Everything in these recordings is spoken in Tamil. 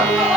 அவன்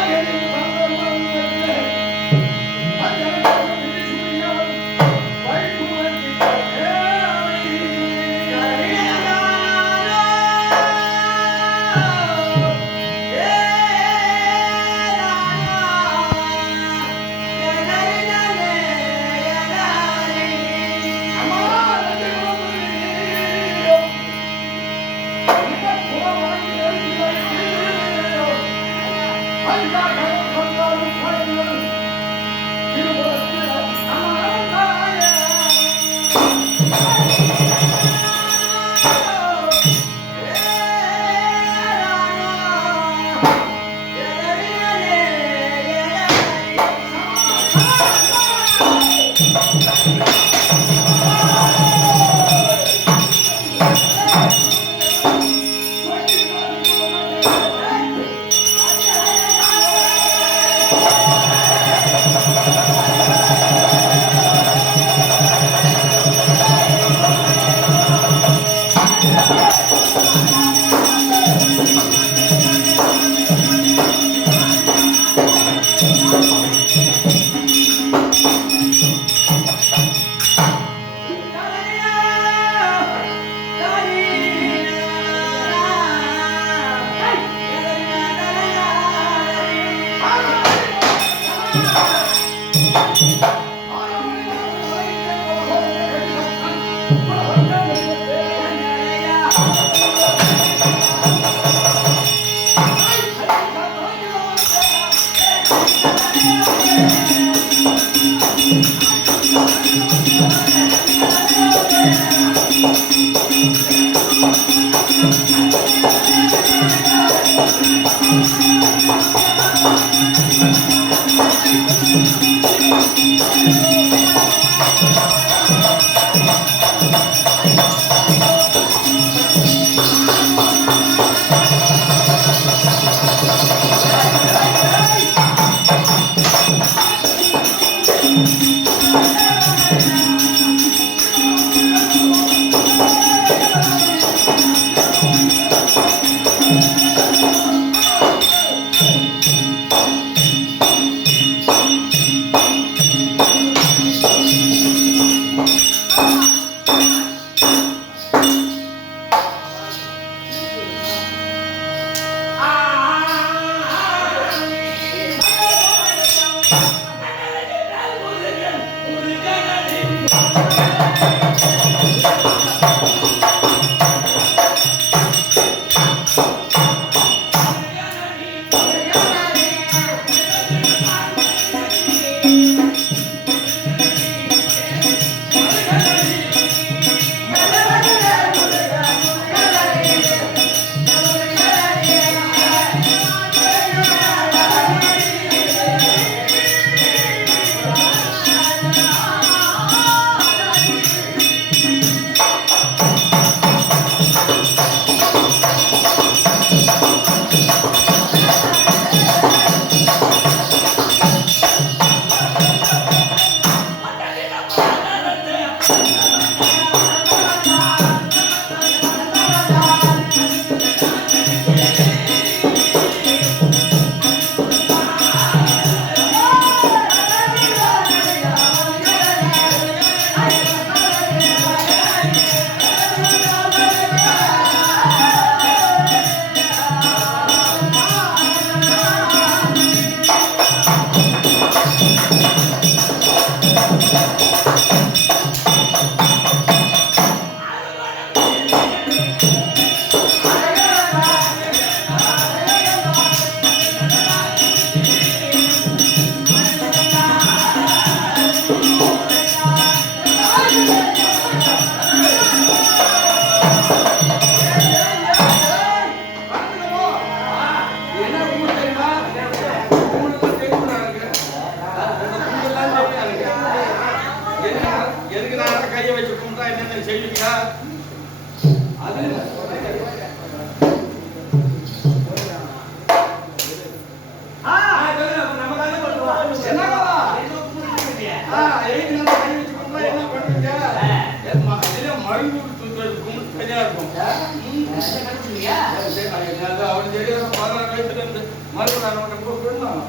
மறுபடியும் கூப்பிடணும்.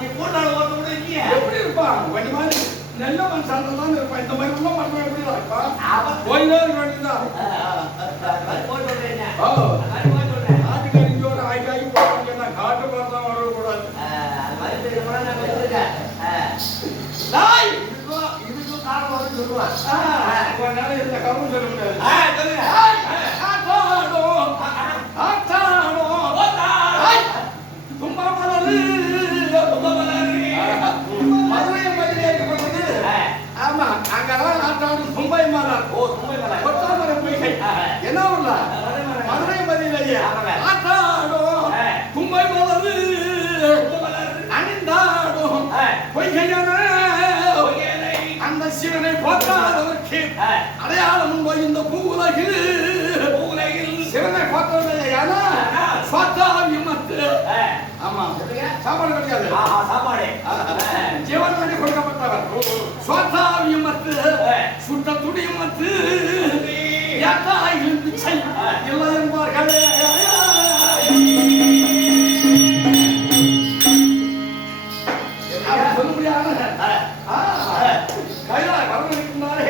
நீ கூட்டாளி ஓட்ட கூட இல்லையா? எப்படி இருப்பான்? கொஞ்சம் மாதிரி நல்ல மனுஷன் தான் இருப்பான். இந்த மாதிரி எல்லாம் மனுஷன் எப்படி தான் இருப்பான்? போயிட்டே இருக்க வேண்டியதுதான். போய் சொல்றேன். ஆட்டுக்கறி ஜோறு ஆகி போறாங்க. காட்டு பார்த்தா வரக்கூடாது. இதுக்கும் காரணம் வந்து சொல்லுவான். கொஞ்ச நாள் இந்த கரும்பு சொல்ல முடியாது. சொல்லுங்க. மதுரை மதுரை ஏற்கப்பட்டது. ஆமா, அங்கதான் ஆட்டாடும் தும்பை மலர். கொட்டாமரை பொய்கை. என்ன ஊர்ல? மதுரை மதுரையிலேயே ஆட்டாடும் தும்பை மலர் அணிந்தாடும் பொய்கையான அந்த சிவனை போற்றாதவர்க்கு அடையாளம் இந்த பூவுலகில் சிவனை போற்றவில்லையான ஆமா சாப்பாடு கிடையாது. சாப்பாடு ஜீவன் வேண்டி கொடுக்கப்பட்டவர் சுவாத்தாவியம் மத்து சுட்ட துணியும் மத்து யாத்தாயில் பிச்சை இல்லை என்பார்களே. சொல்ல முடியாது. கைலாய வரவன் இருக்கின்றாரே.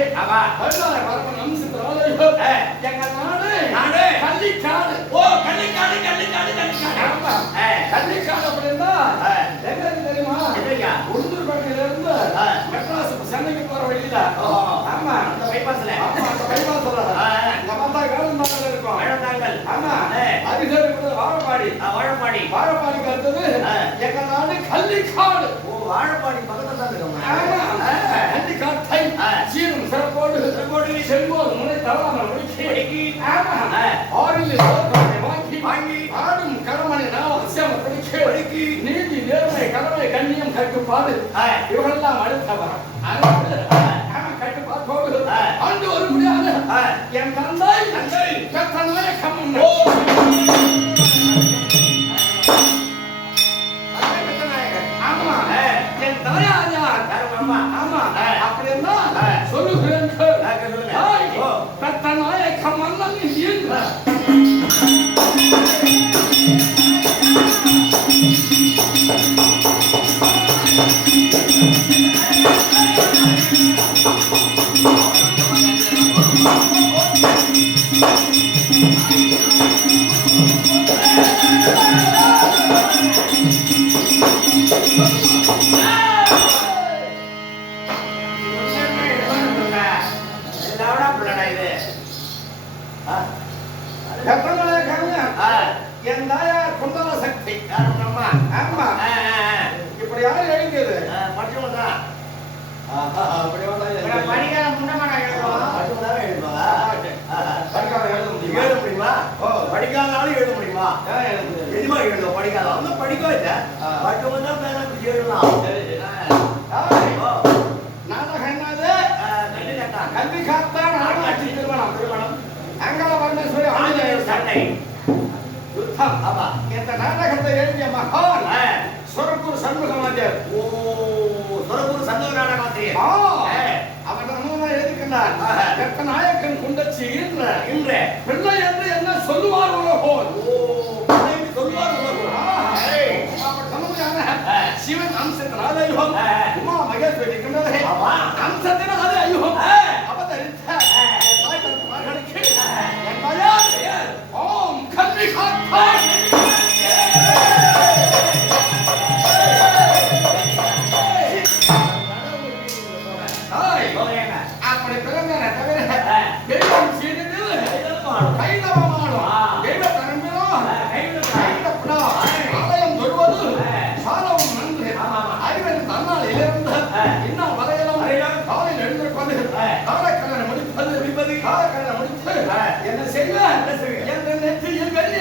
கைலாய வரவன் அம்சத்தினாலே எங்கள் நாடு கள்ளிக்காடு. கள்ளிக்காடு கள்ளிக்காடு கள்ளிக்காடு. ஆமா, கள்ளிக்காடு அப்படின்னா எங்க இருக்கு தெரியுமா? உளுந்தூர் பகுதியில இருந்து மெட்ராஸ் சென்னைக்கு போற வழியில. ஆமா, அந்த பைபாஸ்ல. ஆமா, அந்த பைபாஸ்ல இந்த பார்த்தா வேளந்தாங்கல் இருக்கும். வேளந்தாங்கல். ஆமா, அரிசேரி வாழப்பாடி. வாழப்பாடிக்கு அடுத்தது எங்க நாடு கள்ளிக்காடு. வாழப்பாடி பக்கத்துல தான் இருக்கும். ஆமா, கள்ளிக்காட்டை சீரும் சிறப்போடு செல்வோர் முனை தவறாமல் முடிக்கி. ஆமா, ஆறில் வாங்கி ஆடும் கடமனை அவசியம் படிக்கி நீதி நேர்மை கடமை கண்ணியம் கட்டுப்பாடு இவரெல்லாம் அடுத்தவர். கட்டுப்பாட்டோடு ஆண்டு வர முடியாது. என் தந்தை கத்தனாய கம்மன். ஆமா, என் தாயார் யார்? ஆமா, அப்படின்னா சொல்லுகிறேன். கத்தனாய கம்மன் என்ற என் தாயார் குண்டல சக்தி. ஆமா, இப்படி யாரு எழுதியது? மட்டும்தான் படிக்காத எழுத முடியுமா? படிக்காதாலும் எழுத முடியுமா? எதுமா எழுதுவோம்? படிக்காத படிக்க வச்ச மட்டும் தான் பேர எழுதலாம். நாடகம் என்னது? கல்வி காத்தான் நாடகாட்சி திருமணம். அங்காள பரமேஸ்வரி ஆஞ்சநேயர் சண்டை யுத்தம். ஆமா, இந்த நாடகத்தை எழுதிய மகான் சொரக்கூர் சண்முகராஜர். சொரக்கூர் சண்முக நாடகாசிரியர். அவர் தான் எழுதிக்கின்றார். நாயக்கன் குண்டச்சி இன்று பிள்ளை என்று என்ன சொல்லுவார் உலகோர். சொல்லுவார் சிவன் அம்சத்தினால யுகம் உமா மகேஸ்வரி இருக்கின்றது. அம்சத்தினால யுகம் அவதரித்த ஓம் கல்வி காத்தான். அப்படி பிறந்தன தவிர தெய்வம் சீனில் கைதவமானோம் தெய்வ தரம்பினோம் கைதப்படா ஆலயம் தொழுவது சாலவும் நன்று. அறிவன் தன்னால் இழந்த இன்னும் வரையலாம் காலையில் எழுந்திருப்பது காலக்கடனை முடிப்பது காலக்கடனை முடித்து என்ன செய்வேன் என்ற நெற்றியில் வெள்ளி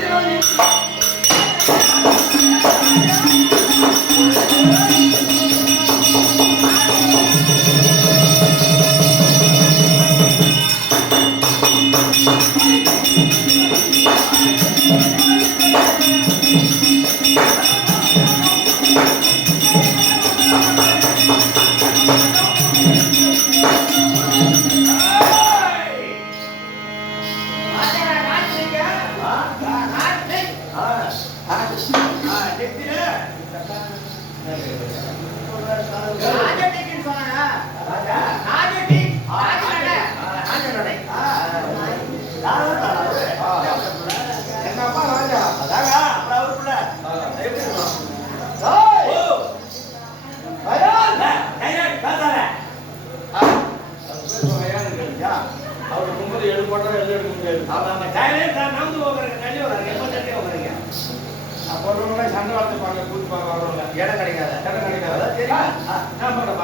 ராஜடிக்குன்னு சொன்னாங்க. ராஜடி. ராஜநடை. எங்க அப்பா ராஜா. அதாங்க அப்புறம் அவருக்குள்ள எப்படி இருக்கும்? அவர் கும்பல் எழு போட்டா எழுத எடுக்க முடியாது. நடந்து போகிறீங்க தள்ளி வராங்க எப்போ தள்ளி போகிறீங்க போடுறவங்க சண்டை வளர்த்துப்பாங்க கூட்டுப்பாங்க வரவங்க இடம் கிடைக்காது இடம் கிடைக்காது தெரியுமா? நான் பண்ணுறேன்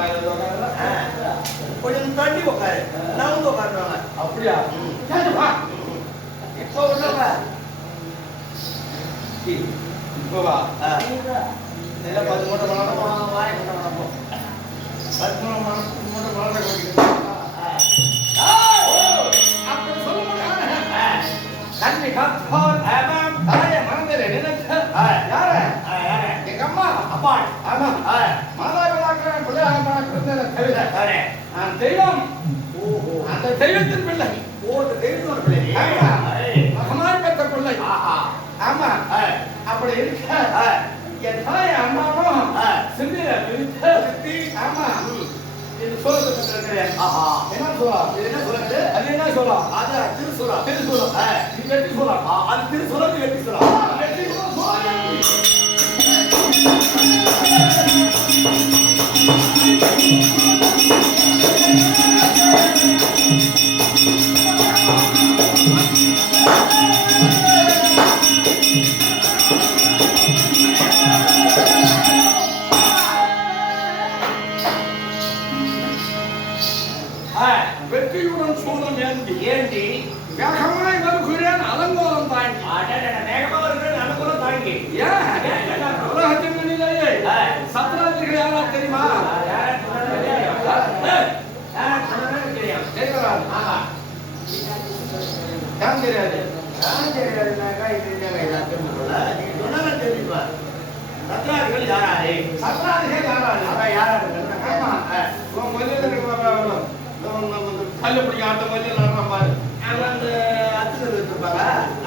கொஞ்சம் தள்ளி உட்காரு நவுந்து உட்காருவாங்க. அப்படியா? இப்போ உள்ளவங்க இப்போ வா இல்லை 10 மூட்டை வளர்ப்போம் வாய் கொண்டு வளர்ப்போம் 10 மூட்டை வளர்க்க கொடுக்குது. அப்படி சொல்ல முடியாது. நன்றி காப்பான் தாயை மறந்தது நினைச்ச யார எங்க அம்மா அப்பா ஆமா மாதாபிதாக்களை பிள்ளையாக பிறந்ததை தவிர நான் தெய்வம். அந்த தெய்வத்தின் பிள்ளை தெய்வத்தோட பிள்ளை மகமாய் பெற்ற பிள்ளை. ஆமா அப்படி இருக்க என் தாய் அம்மாவும் சிந்திர விரித்து ஆமா இது சோழத்தை பெற்றிருக்கிறேன். என்ன சொல்லலாம்? இது என்ன சொல்லுங்க? அது என்ன சொல்லலாம்? அது திருசூலம். திருசூலம். இது வெற்றி சொல்லலாம். அது திருசூலம் வெற்றி சொல்லலாம். வெற்றி சொல்லலாம். வெற்றியுடன் சூழம் ஏந்தி வேகமாய் வருகிறேன் அலங்கோலம் தாங்கி. வேகமா வருகிறேன் அனுகூலம் தாங்கி. உலகத்தின் மண்ணிலேயே சத்ராஜிகள் யாரா தெரியுமா? தெரியாது. ஏன் தெரியாது? சத்ராதிகள் யாராரு? சத்ராஜிகள் யாராரு? ஆமா உன் மொழியில் இருக்கிற கல்லு பிடிக்க ஆட்ட மொழியில் நடன பாரு. அந்த அத்துகள் வச்சிருப்பாங்க.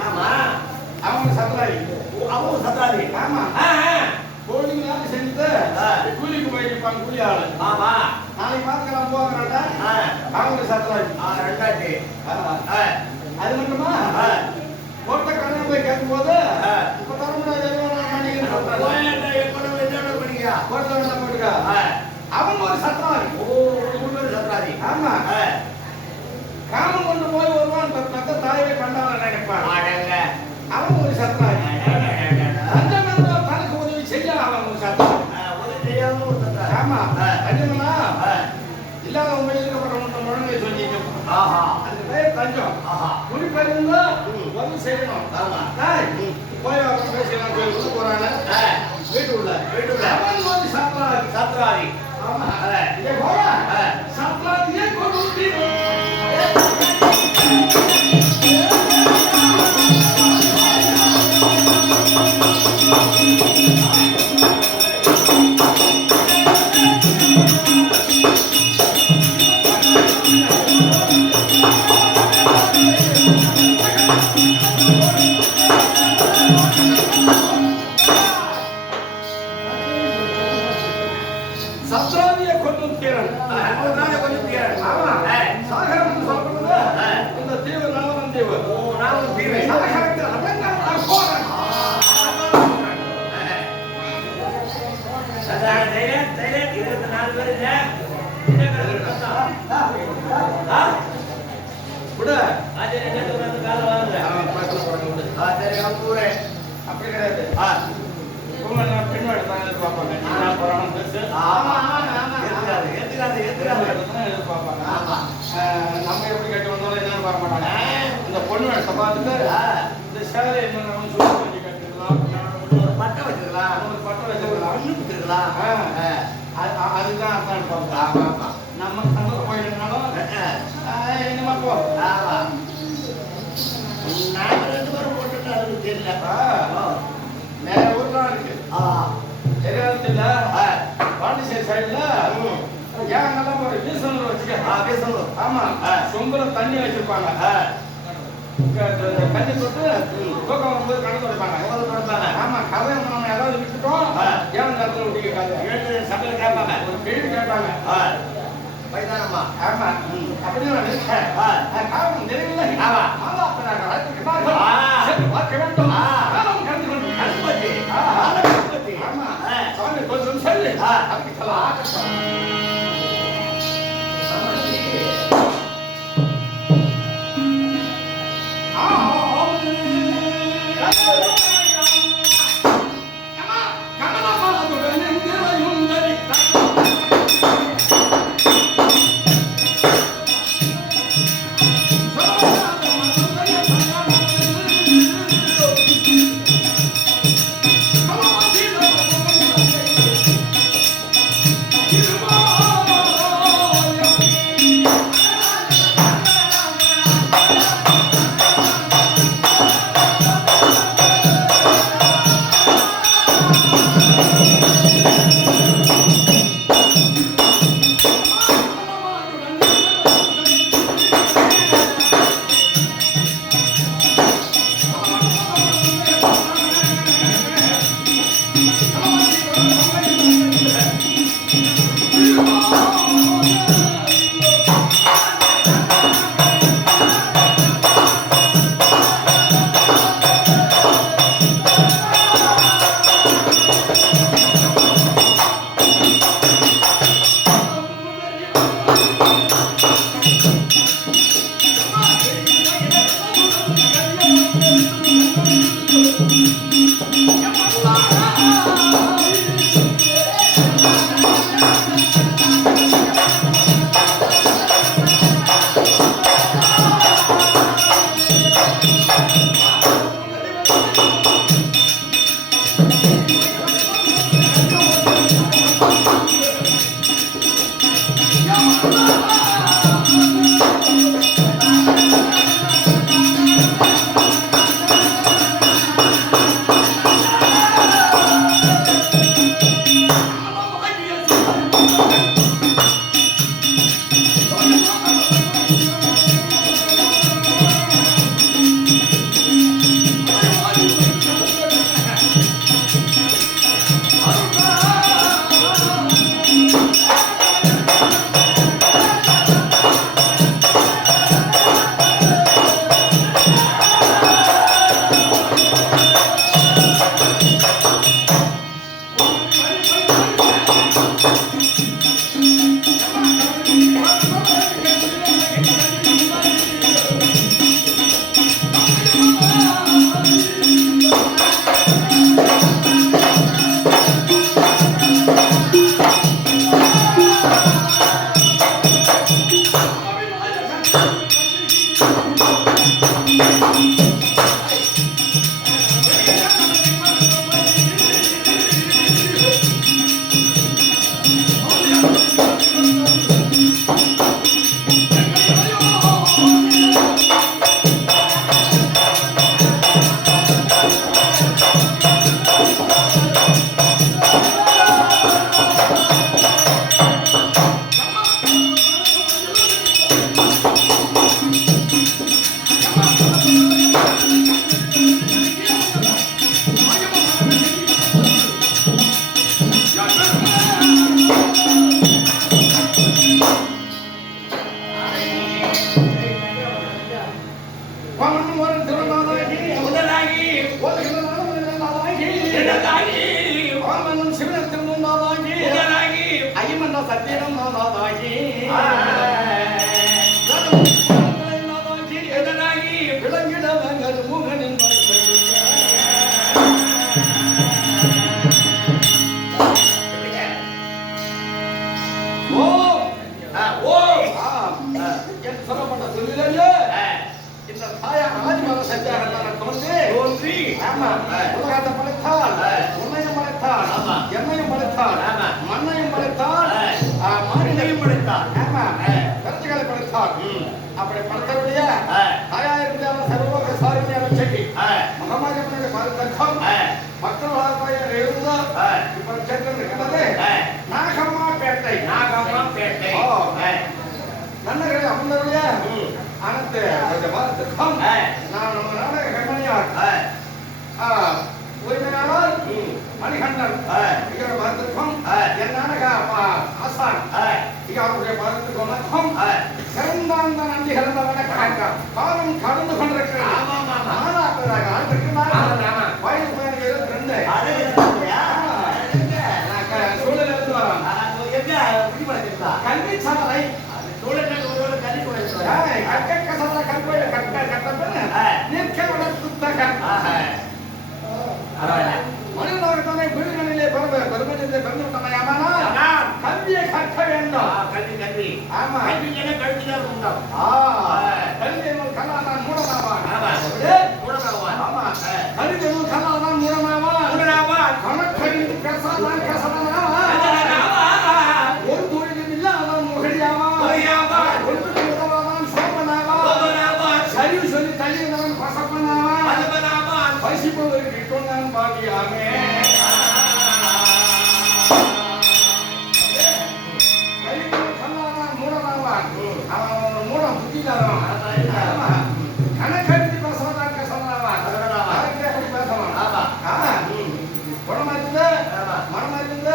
ஆமா அவங்க சத்ராஜி. அவங்க சத்ராதி. ஆமா கோழிங்களாக செஞ்சுட்டு கூலிக்கு போயிருப்பாங்க கூலி ஆளு. ஆமா நாளைக்கு பார்க்கலாம் போகிறாட்டா அவங்க சத்ராஜி. ரெண்டாச்சு அது மட்டுமா மொத்த கண்ணு போய் கேட்கும் போது இப்ப தர முடியாது போட்டுக்கா அவங்க ஒரு சத்ராஜி. சத்ராதி. ஆமா காமம் கொண்டு போய் வருவான் தத்த தாயை கண்டான நினைப்பான். அவன் ஒரு சத்ராஜி. தஞ்சம் என்றால் தனக்கு உதவி செய்ய அவன் ஒரு சத்ராஜி. உதவி செய்யாம ஒரு சத்ராதி. ஆமா தஞ்சம்னா இல்லாத உண்மையில் இருக்கப்பட்ட முழங்கை சொல்லிட்டு அந்த பேர் தஞ்சம். குறிப்பிருந்தா உதவி செய்யணும். தாய் போய் அவன் பேசலாம் சொல்லி போறாங்க வீட்டுள்ள அவன் ஒரு சத்ராஜி. சத்ராதி. ஆமா இதே போல சத்ராஜியை கொண்டு சத்ராஜியை கொண்டு தீரன். ஆமா சாகரம் சொல்றது இந்த தீவு நாவலன் தீவு. சாகரத்தில் அடங்காத அகோரன். விடு அப்படி கிடையாது. பின்னாடி தான் எதிர்பார்ப்பாங்க. எதிர்பார்ப்பாங்க. நம்ம எப்படி கேட்டு வந்தாலும் என்னன்னு பார்க்க மாட்டாங்க. இந்த பொண்ணு வேஷத்தை பார்த்துட்டு இந்த சேலை என்ன சொல்லி கட்டிருக்கலாம், பட்டம் வச்சிருக்கலாம், பட்டம் வச்சிருக்கலாம், வச்சிருக்கலாம். அதுதான் அர்த்தம் பார்ப்பாங்க. நம்ம கண்ணில் போயிடனாலும் என்னமா போ. நாங்க 2 பேரும் போட்டுட்டு அதுக்கு தெரியல. நிறைய ஊர்லாம் இருக்கு. தெரியாதுல பாண்டிச்சேரி சைடுல ஏன் நல்லா போற வீசனூர் வச்சுக்க. ஆமா சொம்புல தண்ணி வச்சிருப்பாங்க. தண்ணி தொட்டு தூக்கம் வரும்போது கணக்கு வைப்பாங்க. ஆமா கதை நம்ம ஏதாவது விட்டுட்டோம் ஏன் நேரத்தில் விட்டுக்க சரிதானம்மா ஆமா அப்படின்னு நான் நினைச்சேன் காரணம் நிறைவில்லை ஆமா மாதாப்பனாக அழைத்திருக்கிறார்கள் சரி பார்க்க வேண்டும் காலம் கண்டு கொண்டு கண்பதி ஆமா சாமி கொஞ்சம் சொல்லு அதுக்கு சொல்ல ஆகட்டும் சத்தியம் நாதாகி எதனாகி விளங்கிடவங்கள் முகனின் சொல்லப்பட்ட சொல்லிலேயே இந்த தாயார் ஆதிமல சத்தியாக தோன்றி உலகத்தை படைத்தால் உன்னையும் படைத்தால் என்னையும் படைத்தால் மண்ணையும் படைத்தால் மாநிலையும் படைத்தால் கருத்துக்களை படைத்தால் அப்படி படைத்தருடைய தாயாருடைய சர்வோக சாரியான செடி மகமாஜப்பனுடைய பருத்தம் மக்கள் எழுந்தா இப்ப சென்று இருக்கிறது நாகம்மா பேட்டை நன்னகரை அமர்ந்தருடைய அனைத்து பாரத்திற்கும் நான் நம்ம நாடக கண்மணியார் உரிமையாளர் மணிகண்டன் பாரத்திற்கும் என் நாடக ஆசான் அவருடைய பாரத்திற்கும் வந்தேன். அழகு இல்லையா? நான் சூழல இருந்து வரேன். எங்க குடி பழக்கிறதா? கல்வி சாலை. சூழல் ஒரு கல்வி பழக்கிறதா? கற்க கசல கற்பை கட்டப்பன நிற்க வளர்த்துத்தக. மனிதனாகத்தானே குருநிலையிலே பெருமதிலே பிறந்து விட்டமையாமானா கல்வியை கற்க வேண்டும். கல்வி ஆமா. கல்வி என்ன கல்விதான் உண்டாம். கல்வி என்னும் கல்லாதான் மூடமாவான். மூடமாவான். ஆமா. கல்வி என்னும் கல்லாதான் மூடமாவான். கணக்கறிந்து கசாதான் கசனாவான். ஒரு தொழிலும் இல்லாதான் முகழியாவான். ஒன்றுக்கு உதவாதான் சோபனாவான். சரிவு சொல்லி தள்ளியவன் பசப்பனாவான். பசிப்பவருக்கு கொண்டான் பாவியாமே. மூலம் புத்திதான் கணக்கெடுத்து பேசலாம் கசனாவான். பேசலாம் குணமா இருந்து மனமா இருந்து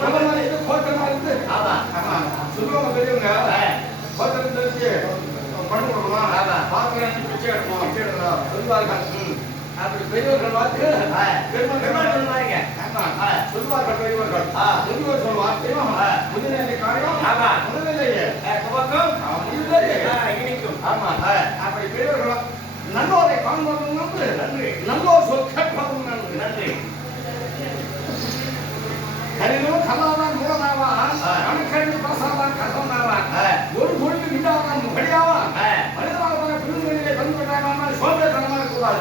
குணமா இருந்து கோட்டமா இருந்து சொல்லுவாங்க பெரியவங்க. கோட்டம் தெரிஞ்சு பண்ணு கொடுக்கணும், பாத்திரம் பிச்சை எடுக்கணும் சொல்லுவார்கள். அப்படி பெரியவர்கள் பார்த்து பெருமாள் சொல்லுவாங்க. சொல்லுவார்கள் பெரியவர்கள். முதியோர் சொல்ல வார்த்தையும் முதுநிலை காரியம் முதுநிலையே இனிக்கும். ஆமா. அப்படி பெரியவர்கள் நல்லோரை காண்பதும் நன்று, நன்றி. நல்லோர் சொல் கேட்பதும் நன்று, நன்றி. கலிலும் கல்லாதான் மூலமாவான். கணக்கறிந்து பிரசாதான் கசனாவான். ஒரு தொழில் இல்லாதான் முகடியாவான். மனிதனாக பிரிவுகளிலே பந்து விட்டாமல் சோம்பேறித்தனமாக இருக்கக்கூடாது.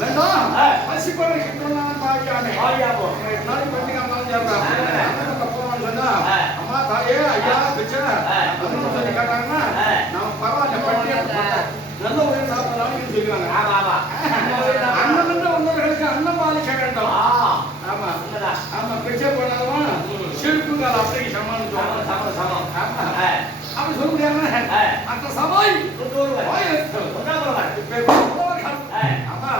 வேண்டாம் பசிப்பவருக்கு கொண்டான் பாவியாமே. சொன்னா அம்மா தாயே ஐயா பிச்சை சொல்லி கேட்டாங்கன்னா நம்ம பரவாயில்ல பட்டி நல்ல உயிர் சாப்பிடலாம்னு சொல்லுவாங்க. அண்ணன் வந்தவர்களுக்கு அன்னம் பாலிக்க வேண்டும். ஆமா ஆமா. பிச்சை போனாலும் சிரிப்புங்கால் அப்படியே சமாளம் சமம். அப்படி சொல்ல முடியாம அந்த சபை ஆமா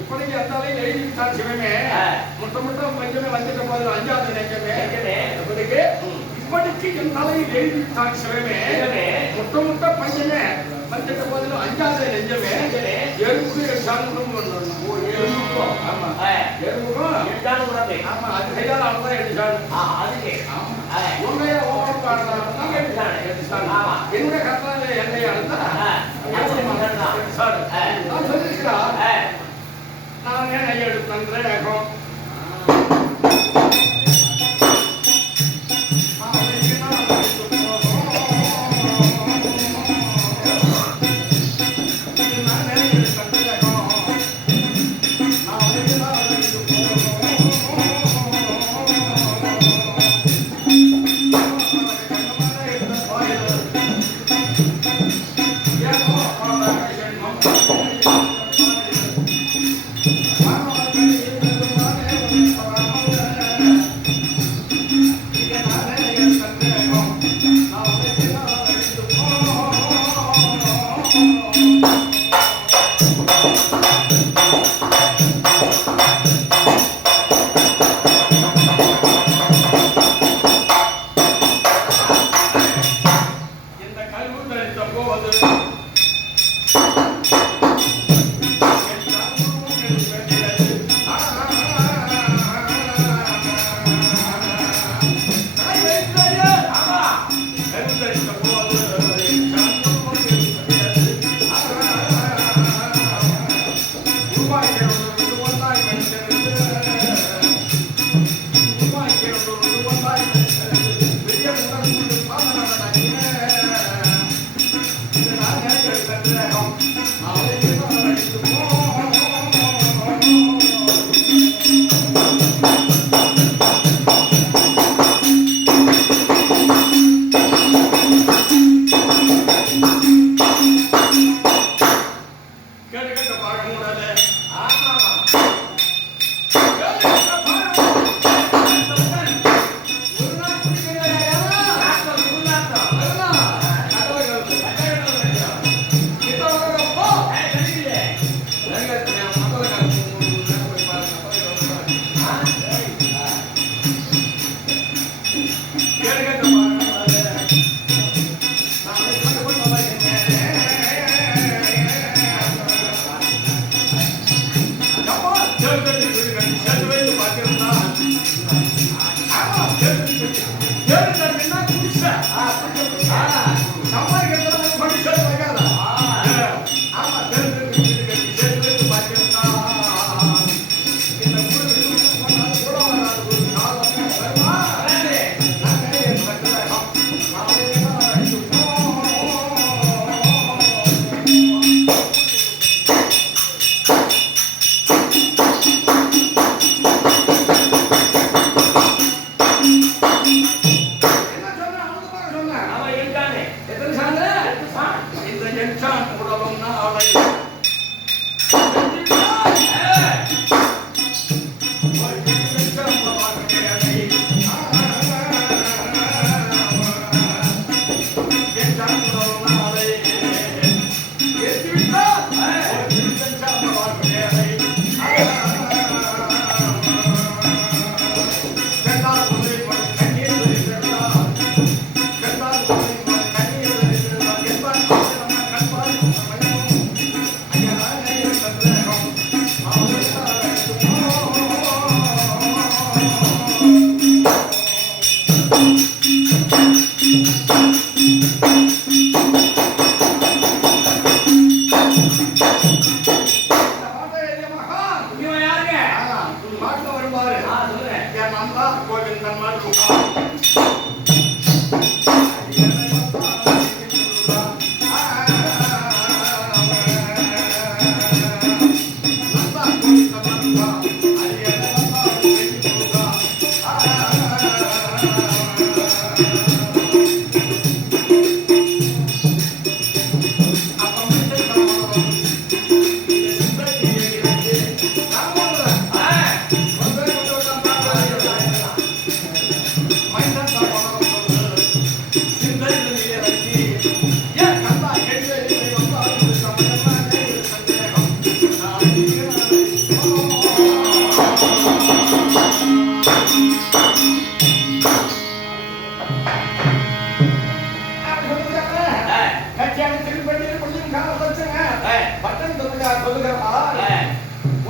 இப்படிக்கு அந்தாலே எழுதிவிட்டான் சிவமே. முட்டம் பஞ்சமே வந்துட்ட போது அஞ்சாவது நெஞ்சமே இப்படிக்கு என் தலையில் எழுதிவிட்டான் சிவமே. முட்ட பஞ்சமே வந்துட்ட போதிலும் அஞ்சாவது நெஞ்சமே. எறும்பு எட்டாலும் ஆமா எறும்புக்கும் ஆமா அது கையால் அவ்வளவுதான் எடுத்தாலும் உண்மையா ஓரம் என்னுடைய கத்தால என்னை அழுத்தா நான் சொல்லிருக்கிறான். நான் ஏன் ஐயா எடுத்தேன்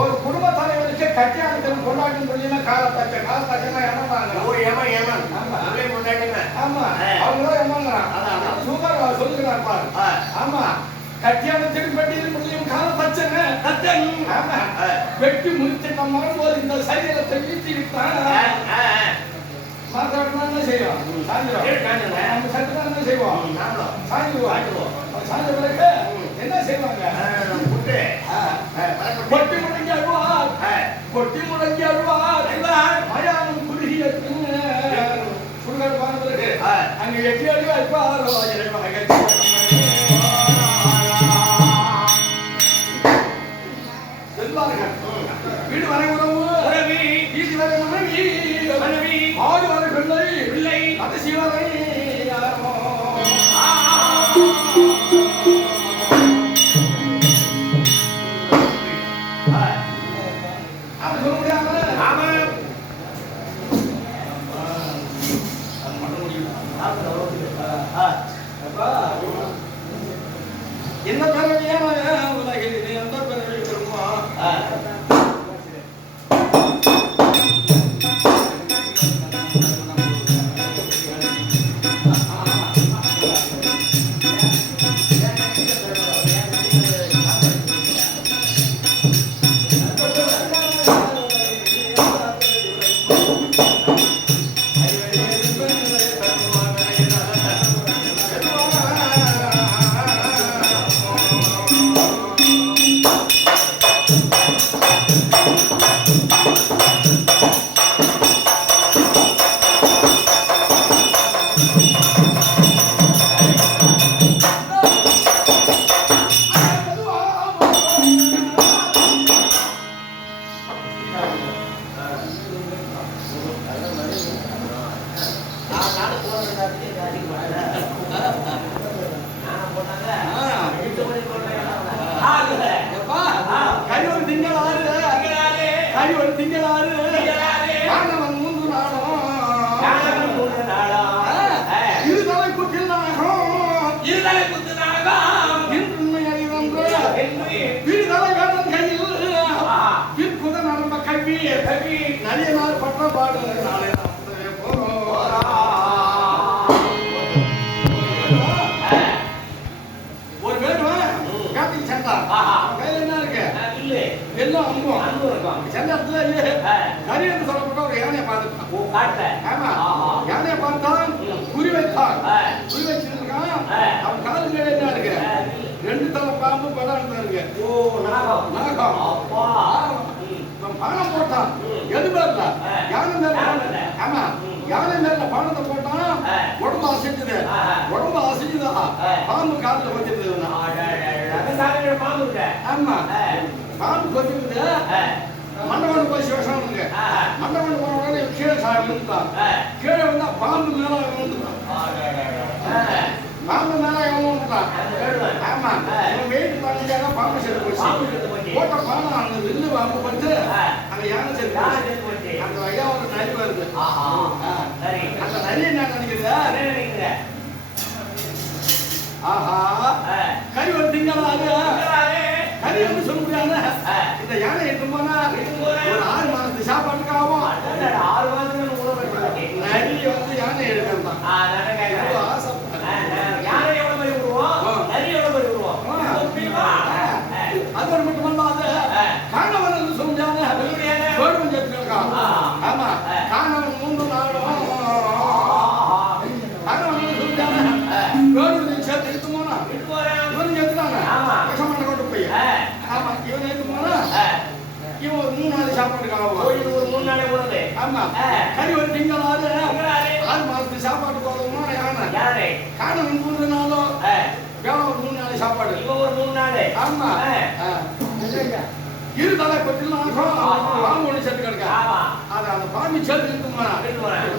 ஒரு குடும்ப தலைவருக்கு கல்யாணத்தில் கொண்டாட்டம் சொல்லினா காலத்தக்க காலத்தக்கனா ஏமாந்தாங்க. ஓ ஏமா ஏமா அவங்களே கொண்டாடுங்க. ஆமா அவங்களும் ஏமாந்துறான். சூப்பர் சொல்லுகிறார் பாரு. ஆமா கல்யாணத்தில் பெட்டியில் முடியும் காலத்தச்சங்க கத்தன். ஆமா வெட்டி முடிச்சிட்ட மரம் இந்த சரீரத்தை வீழ்த்தி விட்டான். மாத்திரம் என்ன செய்வோம்? நம்ம சட்டத்தை என்ன செய்வோம்? சாய்ந்துவோம். சாய்ந்த பிறகு என்ன செய்வாங்க? கொட்டி முடங்கி அழுவார். கொட்டி முடங்கி அழுவார். மயானம் குறுகிய சுடுகாடு பார்ப்பதற்கு அங்க எட்டி அடி வைப்பார். செல்வார்கள். வீடு வரை உறவு வீதி வரை மனைவி ஆடு வரை பிள்ளை கடைசி வரை என்ன பிறவியான உலகில் எந்த பிறவி பெருமா நிறைய நாள் பட்ட பாடு நாளை ஒரு வேணும் காப்பிக்கு சண்டா கையில என்ன இருக்கு எல்லாம் அன்பும் சண்டத்துல கறி என்று சொல்லப்பட்ட ஒரு யானையை பார்த்துட்டான். ஆமா யானையை பார்த்தான் குறி வைத்தான். குறி வச்சிருக்கான். அவன் காலு மேல என்ன இருக்கு? 2 தலை பாம்பு படம் இருக்கு. நாகம் பணம் போட்டான். எது பேர்ல? யானை மேல. ஆமா யானை மேல பணத்தை போட்டான். உடம்பு அசைஞ்சது. உடம்பு அசைஞ்சுதா பாம்பு காலில் வச்சிருந்தது. ஆமா பாம்பு கொத்திருக்குது. மண்டபம் போய் சிவசாமி மண்டபம் போன உடனே கீழே விழுந்துட்டான். கீழே வந்தா பாம்பு மேல விழுந்துட்டான். பாம்பு மேல விழுந்துட்டான். ஆமா வெயிட் பண்ணிட்டாங்க. பாம்பு செத்து போச்சு. போட்ட பாம்பு அந்த வில்லு பாம்பு பட்டு அந்த யானை செத்து போச்சு. அந்த ஐயா ஒரு நரி வருது. அந்த நரி என்ன நினைக்குது? ஆஹா கறி ஒரு திங்களாது கறி வந்து சொல்ல முடியாது. இந்த யானை எட்டு போனா ஒரு 6 மாசத்து சாப்பாட்டுக்காகவும் 6 மாசத்துக்கு நரி வந்து யானை எடுக்கலாம். அது ஒரு மட்டும் பண்ணாது. காணவன் வந்து சொல்ல முடியாது. வேடும் சேர்த்துருக்கான். ஆமா காணவன் 3 நாளும் காணவன் வந்து சொல்ல முடியாது. வேடும் சேர்த்து எடுத்து போனா இவனும் சேர்த்துட்டாங்க. விஷமண்ண கொண்டு போய் ஆமா இவன் எடுத்து போனா இவன் ஒரு 3 நாள் சாப்பாட்டுக்காக ஒரு 3 நாளே உணவு. ஆமா கறி ஒரு திங்களாது 6 மாசத்து சாப்பாட்டுக்கு வரணும்னா யானை காணவன் 3 நாளும் வேணும் ஒரு 3 நாள் சாப்பாடு. இப்போ ஒரு 3 நாள். ஆமா. இரு தலை கொட்டிலும் பாம்பு ஒண்ணு சேர்த்து கிடக்க. ஆமா. அது அந்த பாம்பு சேர்த்து இருக்குமா?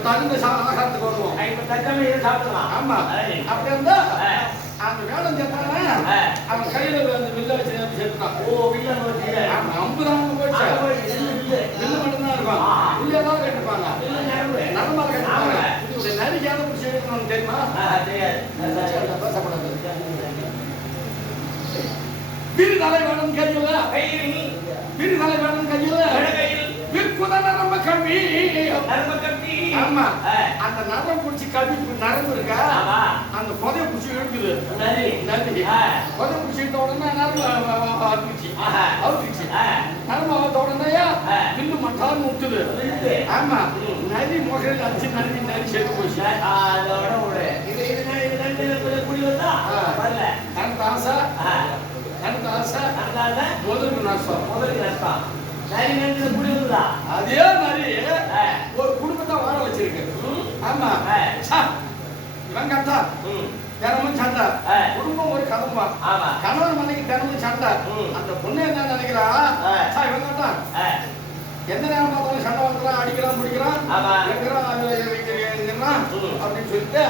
தகுந்த ஆகாரத்துக்கு வருவோம். இப்ப தச்சாம இதை சாப்பிடலாம். ஆமா. அப்படி இருந்தா அந்த வேடம் சேர்த்தானே அவன் கையில அந்த வில்ல வச்சு சேர்த்துட்டான். ஓ வில்ல வச்சு. ஆமா. 50 நாள் போச்சு. வில்லு மட்டும் தான் இருக்கும். வில்ல தான் கட்டுப்பாங்க. நரம்பால கட்டுப்பாங்க. இது நரி ஜாத பிடிச்சி எடுக்கணும்னு தெரியுமா? தெரியாது. பேசப்படாது. வீடு தலை வேணும் கையில. வீடு தலை வேணும் கையில. விற்குதான் நரம்ப கம்பி. ஆமா. அந்த நரம்பு பிடிச்சி கம்பி நரம்பு இருக்கா? அந்த புதைய பிடிச்சி எடுக்குது. நன்றி. புதைய பிடிச்சி எடுத்த உடனே நரம்பு அறுத்துச்சு. நரம்பு அறுத்த உடனே வில்லு மட்டான்னு விட்டுது. ஆமா. நரி முகையில் அடிச்சு நரி சேர்த்து போச்சு. கணக்கு ஆசை முதலுக்கு நஷ்டம். அதே மாதிரி ஒரு குடும்பத்தை வாழ வச்சிருக்கு. ஆமா. இவன் கட்டா தினமும் சண்டை. குடும்பம் ஒரு கதம்பா. கணவன் மனைக்கு தினமும் சண்டை. அந்த பொண்ணு என்ன நினைக்கிறா? இவன் கட்டா எந்த நேரம் பார்த்தாலும் சண்டை வளர்க்குறான், அடிக்கிறான், பிடிக்கிறான், அப்படின்னு சொல்லிட்டு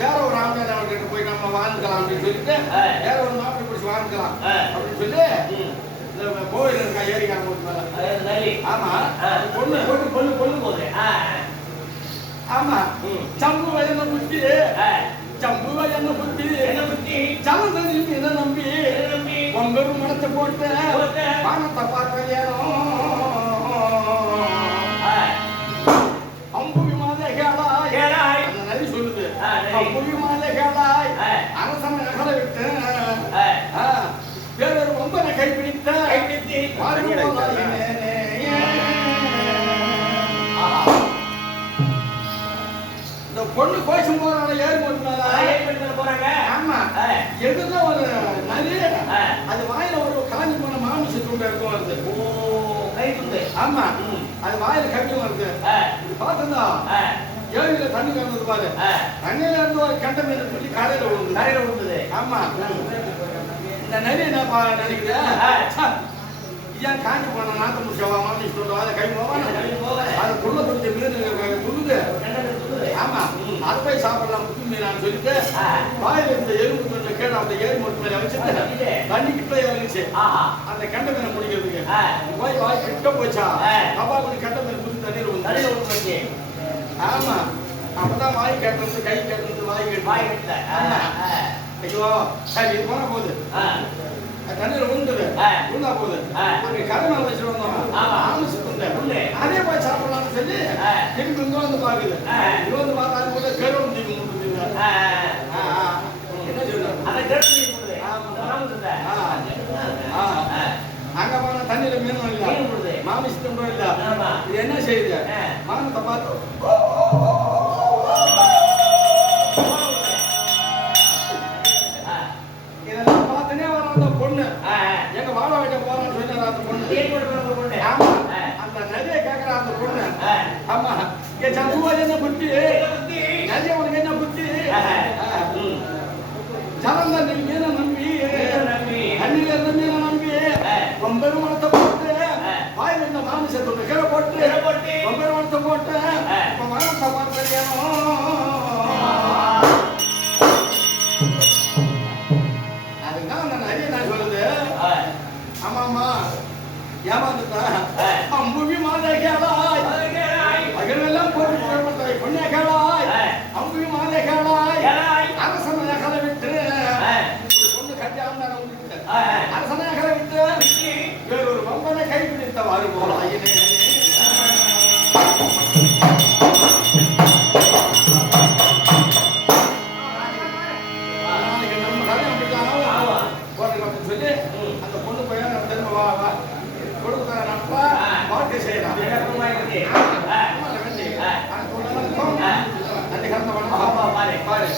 வேற ஒரு ஆம்பளை அவர்கிட்ட போய் நம்ம வாழ்ந்துக்கலாம் அப்படின்னு சொல்லிட்டு வேற ஒரு மாப்பிள்ளை பிடிச்சி வாழ்ந்துக்கலாம் அப்படின்னு சொல்லி இந்த கோவில் இருக்கா ஏரிக்காரங்க. ஆமா. பொண்ணு பொண்ணு பொண்ணு பொண்ணு போகுது. ஆமா. சம்பு வயன புத்தி சம்பு வயன புத்தி சமந்தனி என்ன நம்பி ஒன்பது மனத்தை போட்டு பணத்தை பார்க்க ஏனோ அம்புவி மாதே கேளாய். அந்த நரி சொல்லுது. அம்புவி மாதே கேளாய். அரசனை அகல விட்டு வேறொரு ஒன்பனை கைப்பிடித்த இந்த பொண்ணு கோஷம் போறாங்க. ஏறி போறாங்க. ஆமா. எதுனா ஒரு நரி அது வாயில ஒரு காஞ்சி போன மாமிச துண்டு இருக்கும் வருது. ஆமா. அது வாயில கட்டி வருது. பார்த்தா ஏரியில தண்ணி கலந்தது பாரு. தண்ணியில இருந்து ஒரு கெண்ட மீன் சொல்லி கரையில விழுந்தது. ஆமா. இந்த நரி என்ன நினைக்கிறேன்? ஏன் காஞ்சி போன நாட்டு முடிச்சவா மாமிச துண்டு அதை கை போவான். அது துள்ள துண்டு மீன் துள்ளுது. ஆமா. அது போய் சாப்பிடலாம் புது மீனான்னு சொல்லிட்டு வாயில இருந்த எறும்பு கொஞ்சம் கேட்டு அந்த ஏரி மூட்டு மேல வச்சுட்டு தண்ணி கிட்ட இறங்குச்சு. அந்த கெண்ட மீனை பிடிக்கிறதுக்கு போய் வாய் கிட்ட போச்சா அப்பா கொஞ்சம் கெண்ட மீன் புது தண்ணீர் வந்து. ஆமா. அப்பதான் வாய் கேட்டது கை கேட்டது வாய் கட்டல. ஐயோ சரி இது போன போகுது. தண்ணீர் உண்டுது உண்டா போகுது. அங்க கருணை வச்சுட்டு வந்தோம். ஆமிச்சு அதே போய் சாப்பிடலாம்னு சொல்லி திரும்பி இங்க வந்து பாக்குது. இங்க வந்து பார்த்தா அது கூட கருணை தீங்க முடியுது. என்ன சொல்றாங்க? அங்க போன தண்ணியில மீனும் இல்ல, மாமிசத்தும் இல்ல. இது என்ன செய்யுது? மானத்தை பார்த்து இதெல்லாம் பார்த்தனே வர அந்த பொண்ணு எங்க வாழ வைக்க போறான்னு சொல்லி அந்த பொண்ணு. ஆமா. அந்த நதியை கேட்கற அந்த பொண்ணு. ஆமா. என் சந்துவா என்ன புத்தி? நதி அவனுக்கு என்ன புத்தி? ஜலந்த நீ மீனை நம்பி தண்ணியில இருந்த மீனை நம்பி ஒன்பது மரத்தை போட்டு வாயில இந்த மாமிசத்தை கீழே போட்டு ஒன்பது மரத்தை போட்டு இப்ப மரத்தை பார்த்து அதுதான் அந்த நதியை நான் சொல்லுது. ஆமாமா ஏமாந்துட்டேன். அம்புவி மாதே கேளாய். அகலெல்லாம் போட்டு புறப்பட்டாய் பொண்ணே கேளாய். அம்புவி மாதே கேளாய். அரசனை அகல விட்டு பொண்ணு கட்டி ஆண்டான விட்டு அரசனை அகல விட்டு வேறொரு வம்பனை கைப்பிடித்தவாறு போல ஐயனே. சொல்லி அந்த பொண்ணு பையன் நம்ம திரும்ப வா வா கொடுக்குற நட்பா வாழ்க்கை செய்யலாம். நன்றி கலந்த வணக்கம். பாரு பாரு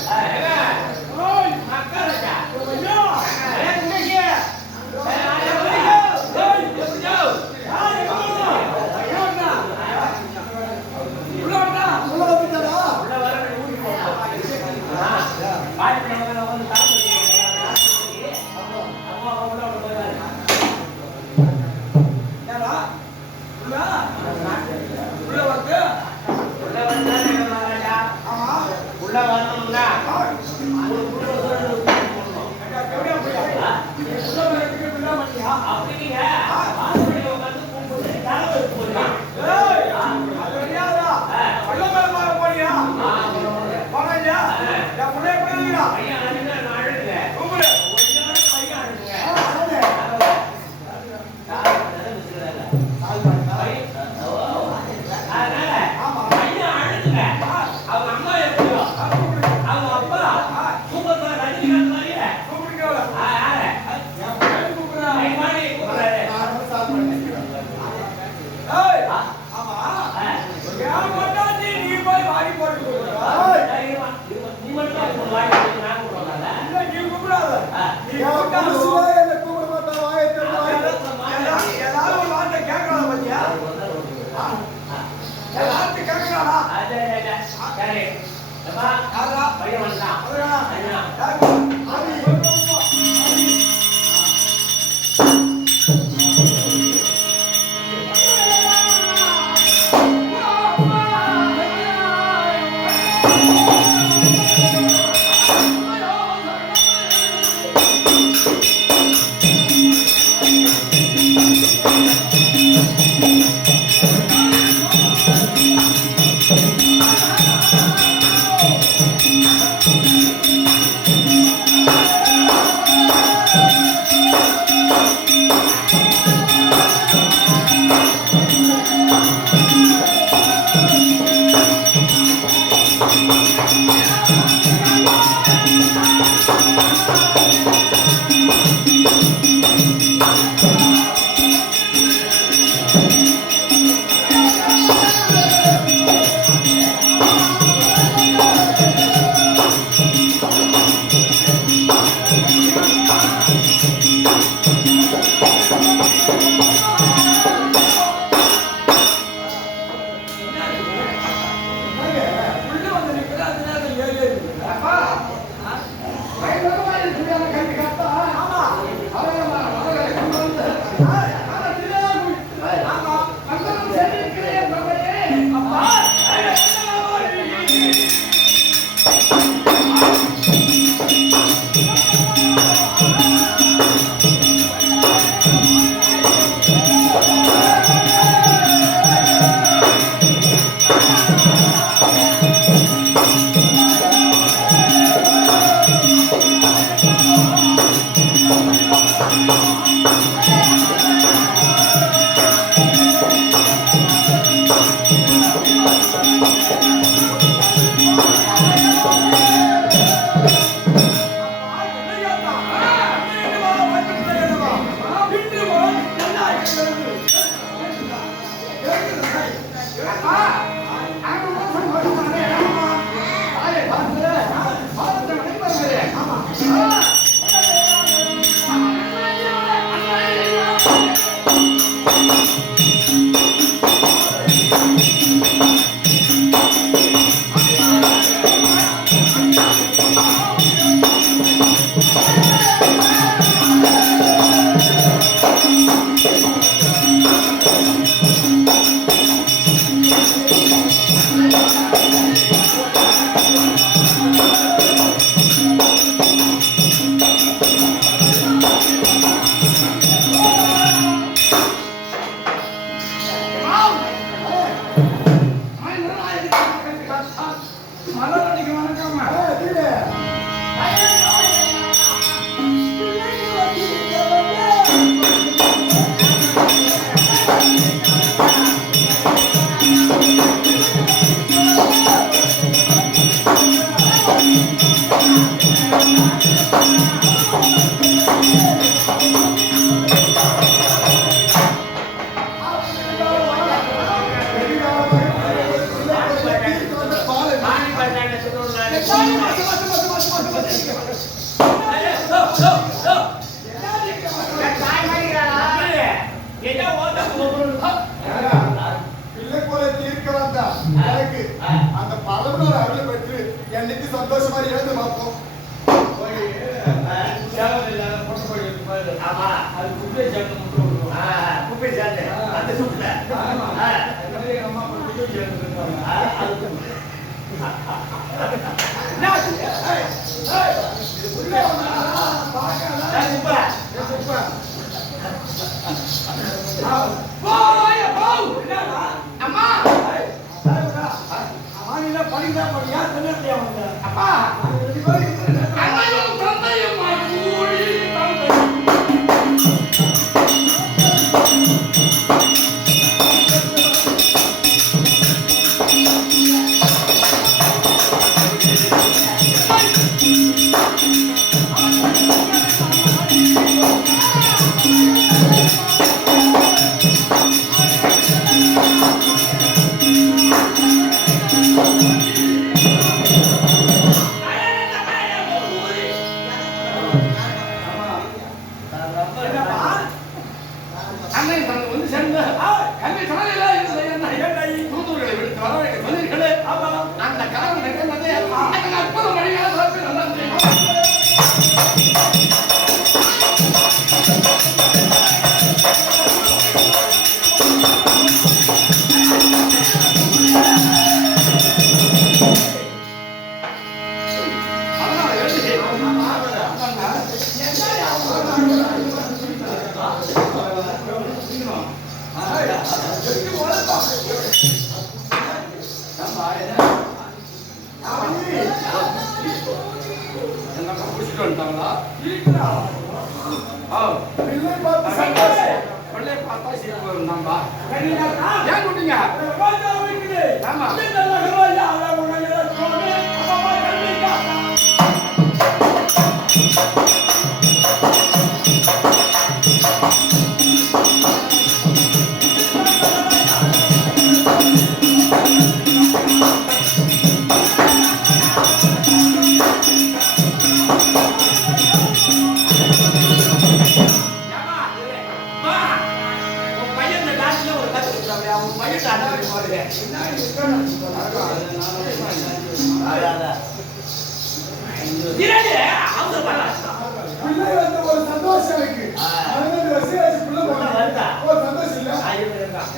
பிள்ளை போல தீர்க்க வந்தா எனக்கு அந்த பலனோட அருளை பெற்று என்னைக்கு சந்தோஷமா இருந்து பார்ப்போம். குப்பை சார்ந்த அந்த சுற்றுல ஆமா பிள்ளை வந்து ஒரு சந்தோஷம் இருக்கு. அதனால இந்த வசியாச்சு பிள்ளை போனா ஒரு சந்தோஷம் இல்ல.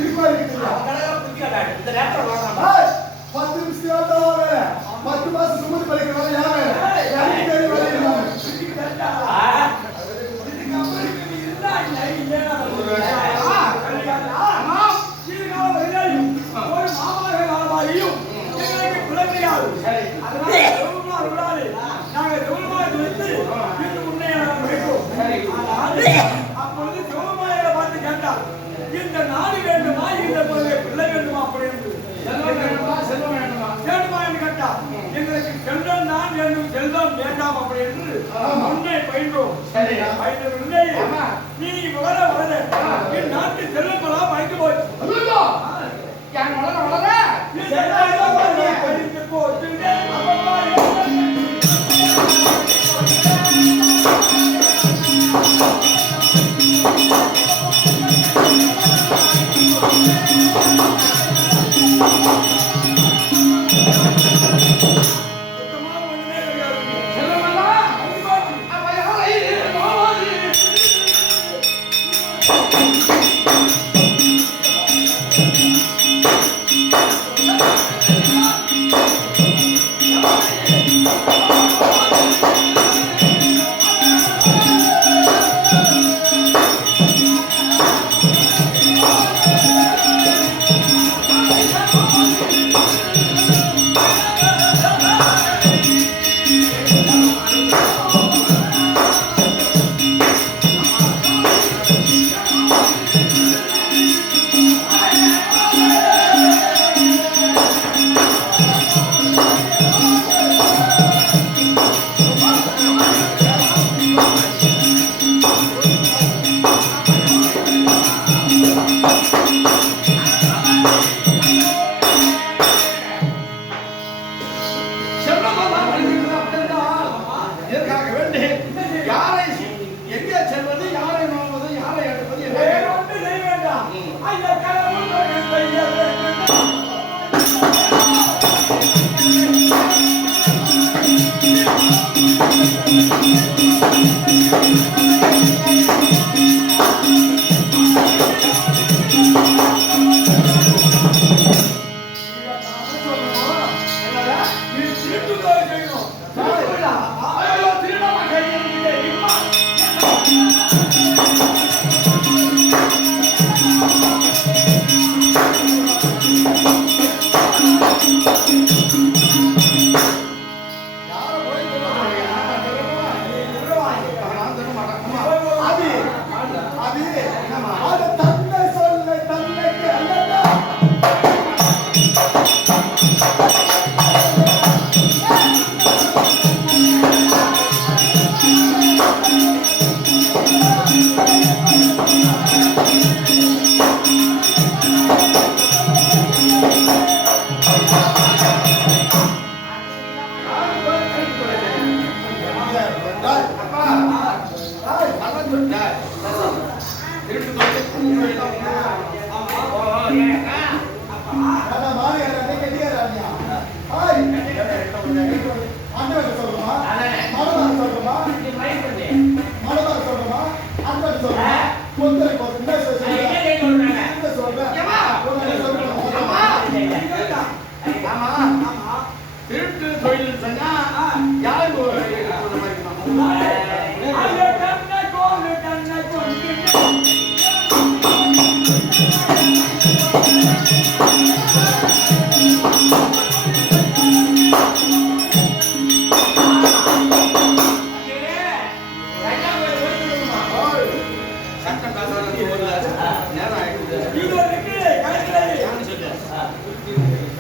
இருப்பா இருக்குதுல்ல. ஏய், 10 நிமிஷம் தான் வர. 10 மாசம் சுமதி படிக்கிறவங்க யாரு? யாருக்கு தெரியும் வரையில? அப்பொழுது சிவமாயில பார்த்து கேட்டார், இந்த நாடு வேண்டுமா இந்த பிள்ளை வேண்டுமா அப்படி என்று வேண்டுமா என்று கேட்டார். எங்களுக்கு செல்வம் தான் வேண்டும், செல்வம் வேண்டாம் அப்படி என்று முன்னே பயின்றோம். பயின்றவில்லை. நீ வளர வளர என் நாட்டு செல்வங்களாம் வைத்து போய் படித்து போட்டு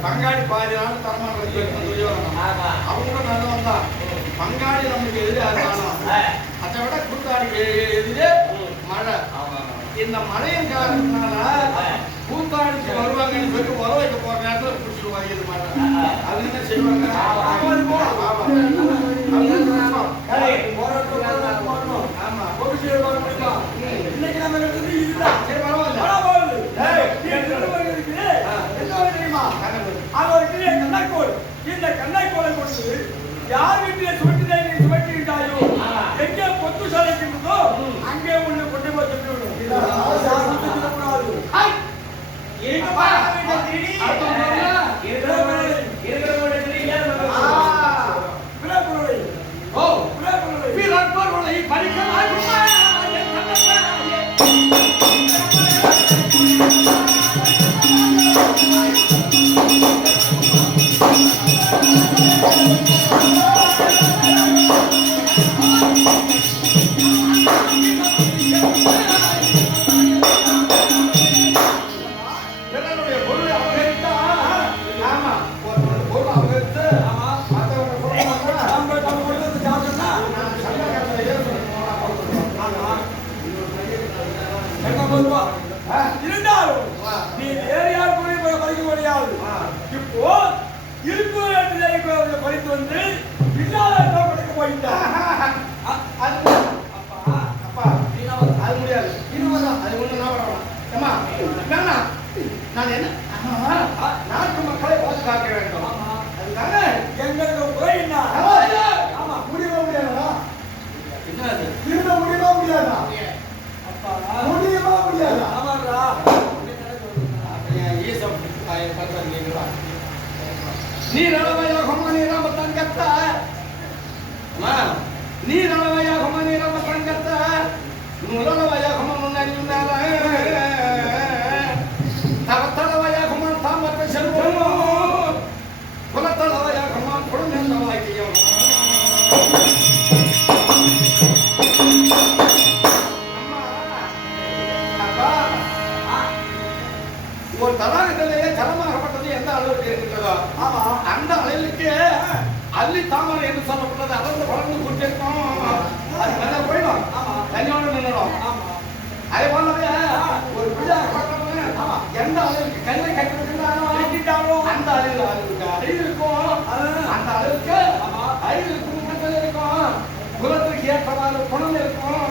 பங்காளி பாதி நாள் தரமான அவங்க கூட நல்லவன் தான். பங்காளி நமக்கு எதிராக அதை விட கூத்தாடிக்கு எதிரே மழை. இந்த மழையின் காரணத்தினால கூத்தாடிக்கு வருவாங்கன்னு சொல்லி உர வைக்க போற நேரத்தில் பிடிச்சிட்டு வருகிறது மழை. அது என்ன செய்வாங்க? ஆமா இன்னைக்கு நம்ம இதுதான் சரி பரவாயில்ல. என்ன தெரியுமா இருந்தாலும் ஆ. நீ வேற யார் கூட படிக்க முடியாது. இப்போ இருக்கிற இடத்துல படித்து வந்து இல்லாத படிக்க போயிட்டா. அது அப்பா அது முடியாது. அது ஒண்ணு நான் வரணும். அம்மா வேணாம். நான் என்ன நாட்டு மக்களை பாதுகாக்க வேண்டும். அதுக்காக எங்களுக்கு போயிட்டா. ஆமா முடியவே முடியாதா? என்ன அது? திரும்ப முடியவே முடியாதா? அப்பா முடியவே முடியாதா? ஆமாடா. ஒரு தடாகத்திலேயே ஜலமாகப்பட்டது எந்த அளவுக்கு இருக்கின்றதோ அந்த அளவுக்கு அள்ளி தாமரை என்று சொல்லப்பட்டது அளந்து வளர்ந்து கொண்டிருக்கும். அது மேல போயிடும், தனியோட நின்றுடும். அதே போலவே ஒரு பிள்ளையாகப்பட்டவங்க எந்த அளவுக்கு கல்லை கட்டிருக்கிறாரோ அந்த அளவுக்கு அறிவு இருக்கும். அந்த அளவுக்கு அறிவு இருக்கும், மற்றது இருக்கும், குலத்துக்கு ஏற்றவாறு குணம் இருக்கும்.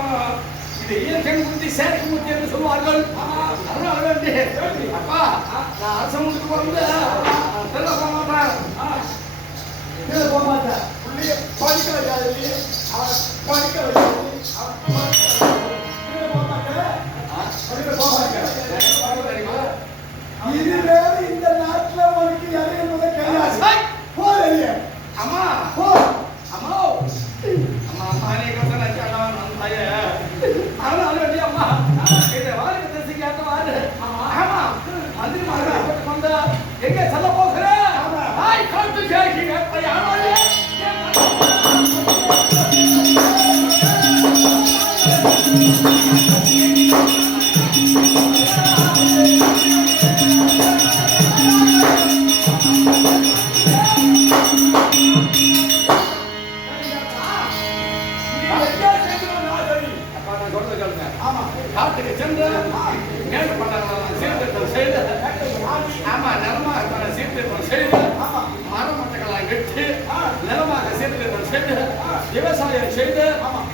இது இயற்கை முத்தி செயற்கை முத்தி என்று சொல்வார்கள். அதனால வேண்டி அப்பா நான் அரசமுக்கு வந்து சொல்ல போக மாட்டேன். கீழே போக மாட்டேன். புள்ளிய படிக்க வைக்காது. படிக்க வைக்காது. கீழே போக மாட்டேன். கீழே போக மாட்டேன். தெரியுமா? இது வேற இந்த நாட்டுல உனக்கு எது என்பதை கிடையாது. போ வெளியே. அம்மா போ. அம்மா அம்மா தானே கசன சேடா நான் தாயே. அதனால வேண்டி அம்மா இதை வாரி தரிசிக்காத வாரு. ஆமா மந்திரி மாதிரி கொண்டு எங்கே செல்ல போகிறேன்? ஹாய் காட்டு கேட்கி கேட்பை ஆனாலே காட்டுக்கு சென்று மேற்கு பட்டணம் சீர்திருத்தம் செய்து ஆமா நிலமாக சீர்திருத்தம் செய்து மரமட்டைகளை வெட்டி நிலமாக சீர்திருத்தம் செய்து விவசாயம் செய்து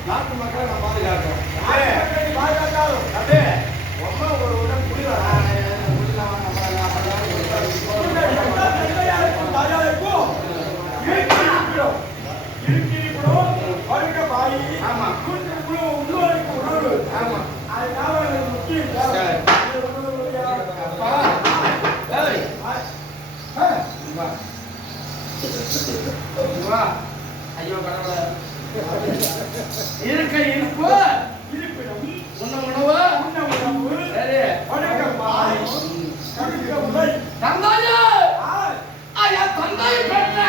நாட்டு மக்களை நம்ம பாதுகாக்கிறோம். அப்படியே ரொம்ப ஒரு உடன் ஆமா ஆமா ஐயோ கடவுளே இருக்க இருப்பு உண்ண உணவு சரி தந்தாயே ஐயா தந்தாய் பெற்ற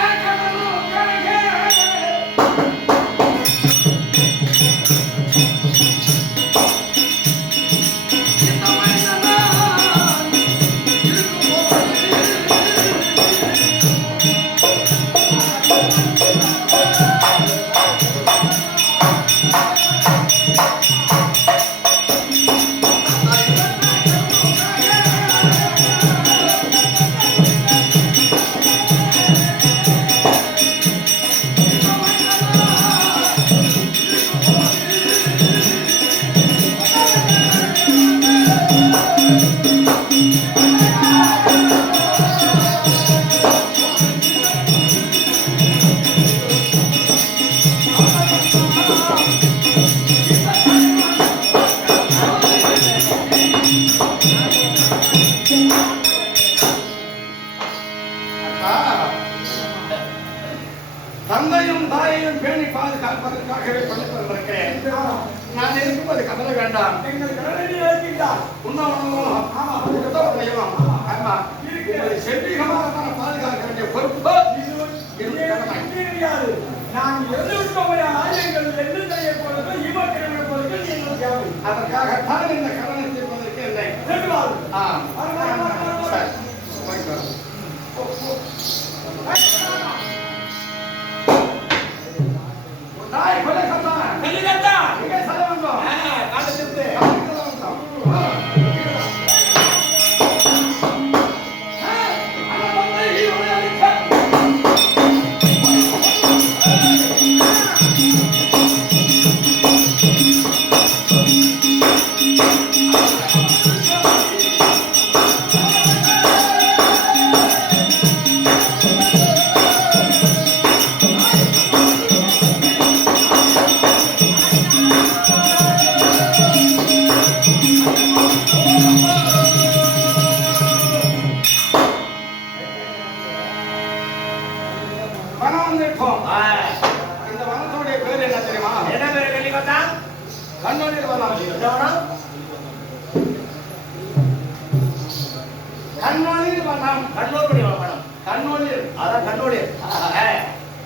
தந்தையும் தாயையும் பேணி பாதுகாப்பதற்காகவே பணித்திருக்கிறேன். நான் இருக்கும்போது கவலை வேண்டாம். செல்வீகமாக பாதுகாக்க வேண்டிய பொறுப்பு நான் அதற்காகத்தான் இந்த கடனை தீர்ப்பதற்கு இல்லை. தாய் கொலை கத்தான் எங்கே செல்ல வந்தோம்? வரலாம். என்ன வேணும்? கண்ணொளி வரலாம். கண்ணோடு பண்ணி வேணும். கண்ணொளி. அதான் கண்ணோடு.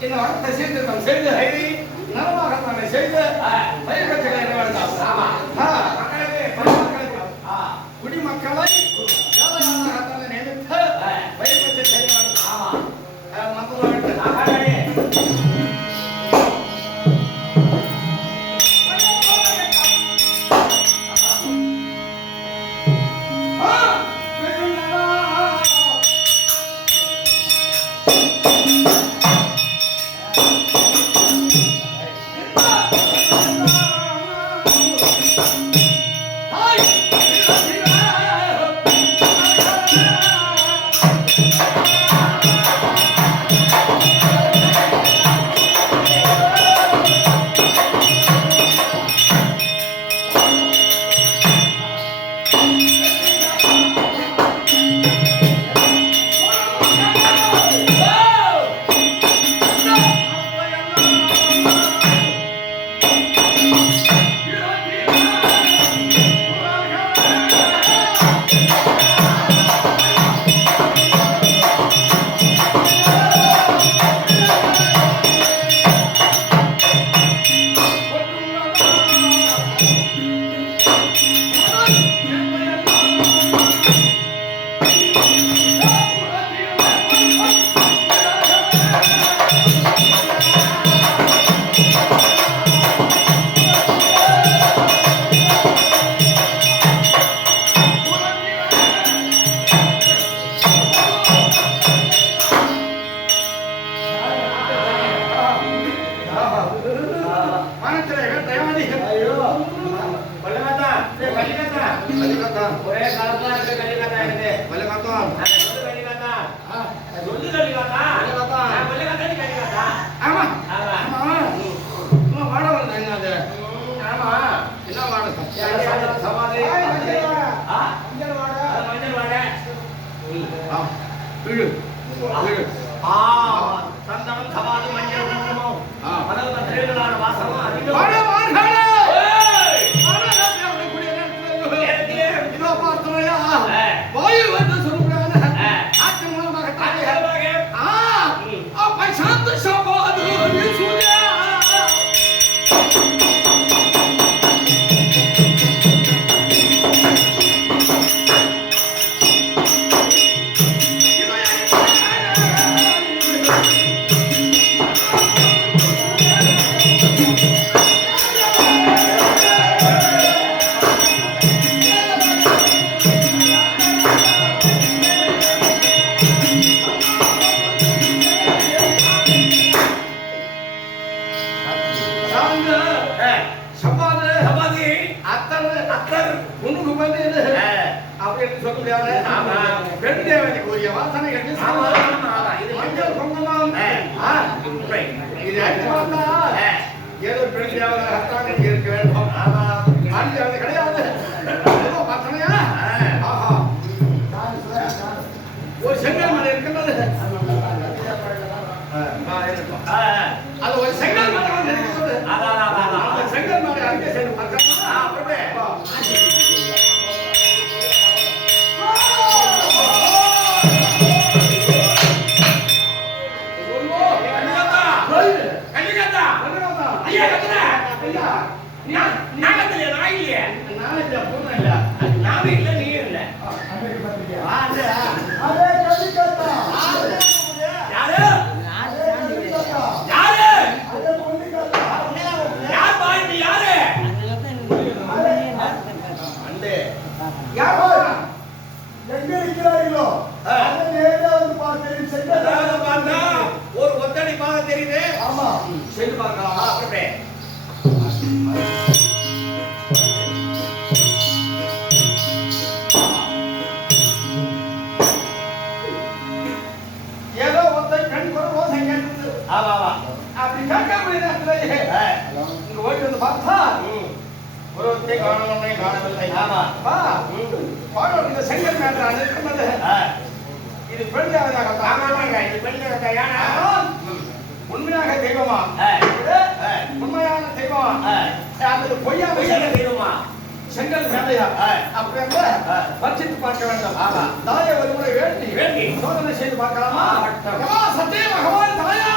இந்த வட்டத்தை சீர்திருத்தம் செய்து நலமாகத்தானே செய்து பயிர்கட்சிகளை நிறைவேற்றாம். குடிமக்களை வேலையாளராகத்தானே நியமித்து பயிர்கட்சி செய்ய வேண்டும். ஒரே காலத்துல இருக்க கலிகாத்தா இருக்குது. சொல்லு கலிகாத்தா. கலிகாத்தா. ஆமா ஆமா. ஆமா வாட வந்து என்ன அது? ஆமா. என்ன வாட? சமாதி. மஞ்சள் வாட. ஆ? மஞ்சள் வாட. மஞ்சள் வாட. ஆ விழு விழு. ஆ சந்தனம் சமாதி மஞ்சள் குங்குமம். ஆ அதெல்லாம் திரைகளான வாசமும் அதிகம். வாட வாட. ஏய்! இதோ பார்த்தோயா வாயு வந்து சொல்றானே ஆத்து மூலமாக தானே அப்ப சாந்த சபாது சூர்யா அப்படின்னு சொல்ல முடியாது. பெண் தேவதைக்கு உரிய வாசனைகள் இது மஞ்சள் குங்குமம் இது பார்த்தா ஏதோ பெண் தேவதைத்தான் இங்க இருக்க வேண்டும். ஆண் தேவதை கிடையாது. ஏதோ வாசனையா ஆஹா ஒரு செங்கல் மலை இருக்கின்றது. அது ஒரு செங்கல் மலை வந்து இருக்கிறது. அந்த செங்கல் மலை அங்கே சென்று பார்க்கலாம். எங்க இருக்கிறார்களோ அதை நேரா வந்து பார்த்தேன். பார்த்தா ஒரு ஒத்தடி பாதை தெரியுது. ஆமா சென்று பார்க்கலாம். அப்படியே ஏதோ ஒருத்தர் பெண் குரல் ஓசை கேட்டது. அப்படி கேட்க முடியாது. இங்க ஓடி வந்து பார்த்தா ஒருவத்தை காணவில்லை காணவில்லை. இந்த செங்கல் மேற்றான் இருக்கின்றது. இது பெண் தேவதையாக இது பெண் தேவதையான உண்மையாக தெய்வமா உண்மையான தெய்வமா அது பொய்யா பொய்யான தெய்வமா? செங்கல் மேலையா ஆ. அப்படி இருந்தா பட்சித்து பார்க்க வேண்டும். ஆமா. தாயை ஒருமுறை வேண்டி சோதனை செய்து பார்க்கலாமா? சத்திய பகவான் தாயா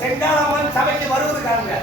செங்காலம்மன் சபைக்கு வருவது காணுங்க.